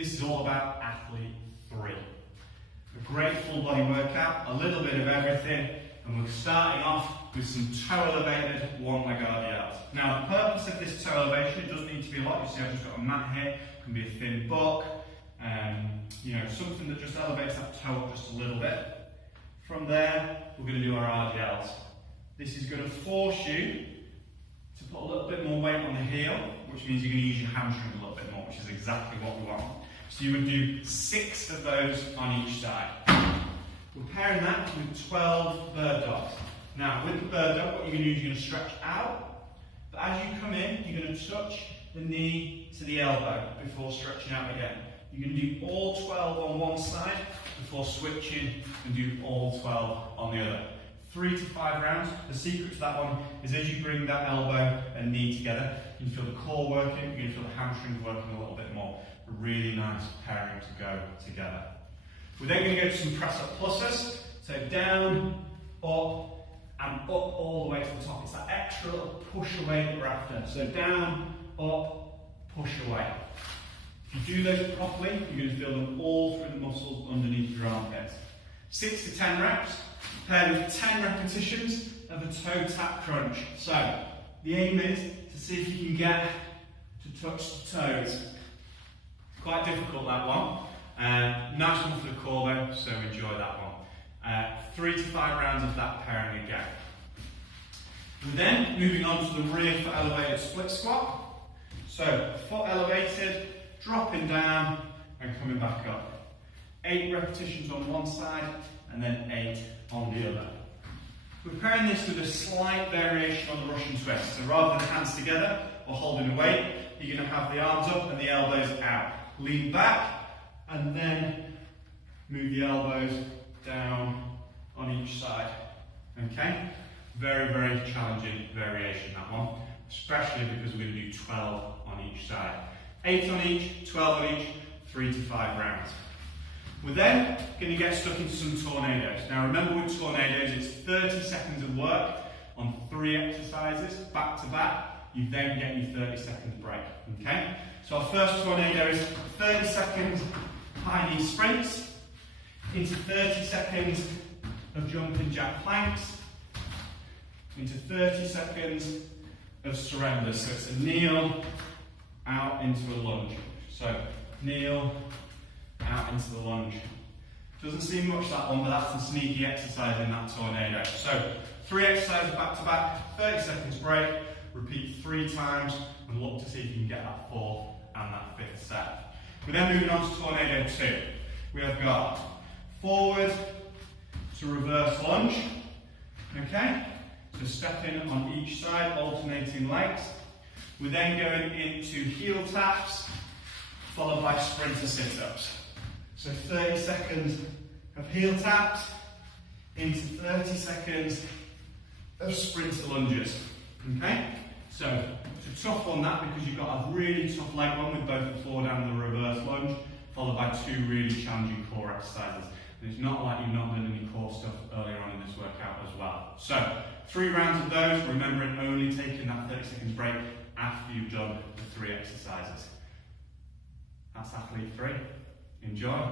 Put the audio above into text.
This is all about athlete 3. A great full body workout, a little bit of everything, and we're starting off with some toe elevated one-leg RDLs. Now, the purpose of this toe elevation, it doesn't need to be a lot. You see I've just got a mat here, it can be a thin buck, something that just elevates that toe up just a little bit. From there, we're going to do our RDLs. This is going to force you to put a little bit more weight on the heel, which means you're going to use your hamstring a little bit more, which is exactly what we want. So you would do 6 of those on each side. We're pairing that with 12 bird dogs. Now, with the bird dog, what you're going to do is you're going to stretch out, but as you come in, you're going to touch the knee to the elbow before stretching out again. You're going to do all 12 on one side before switching and do all 12 on the other. 3 to 5 rounds. The secret to that one is as you bring that elbow and knee together, you can feel the core working, you're going to feel the hamstrings working a little bit more. A really nice pairing to go together. We're then going to go to some press up pluses. So down, up, and up all the way to the top. It's that extra little push away that we're after. So down, up, push away. If you do those properly, you're going to feel them all through the muscles underneath your armpits. 6 to 10 reps, paired with 10 repetitions of a toe tap crunch. So the aim is to see if you can get to touch the toes. It's quite difficult, that one. Nice one for the core though, so enjoy that one. 3 to 5 rounds of that pairing again. We're then moving on to the rear foot elevated split squat. So foot elevated, dropping down and coming back up. 8 repetitions on one side and then 8 on the other. We're pairing this with a slight variation on the Russian twist. So rather than hands together or holding a weight, you're going to have the arms up and the elbows out. Lean back and then move the elbows down on each side. Okay? Very, very challenging variation, that one, especially because we're going to do 12 on each side. 8 on each, 12 on each, 3 to 5 rounds. We're then going to get stuck into some tornadoes. Now remember, with tornadoes, it's 30 seconds of work on 3 exercises back to back. You then get your 30 seconds break. Okay? So our first tornado is 30 seconds high knee sprints into 30 seconds of jumping jack planks into 30 seconds of surrender. So it's a kneel out into a lunge. So kneel out into the lunge. Doesn't seem much, that one, but that's the sneaky exercise in that tornado. So 3 exercises back to back, 30 seconds break, repeat 3 times and look to see if you can get that 4th and that 5th set. We're then moving on to tornado 2. We have got forward to reverse lunge. Okay? So stepping on each side, alternating legs. We're then going into heel taps, followed by sprinter sit-ups. So 30 seconds of heel taps into 30 seconds of sprinter lunges. Okay? So it's a tough one, that, because you've got a really tough leg one with both the forward and the reverse lunge, followed by 2 really challenging core exercises. And it's not like you've not done any core stuff earlier on in this workout as well. So 3 rounds of those, remembering only taking that 30 seconds break after you've done the 3 exercises. That's athlete 3. Enjoy.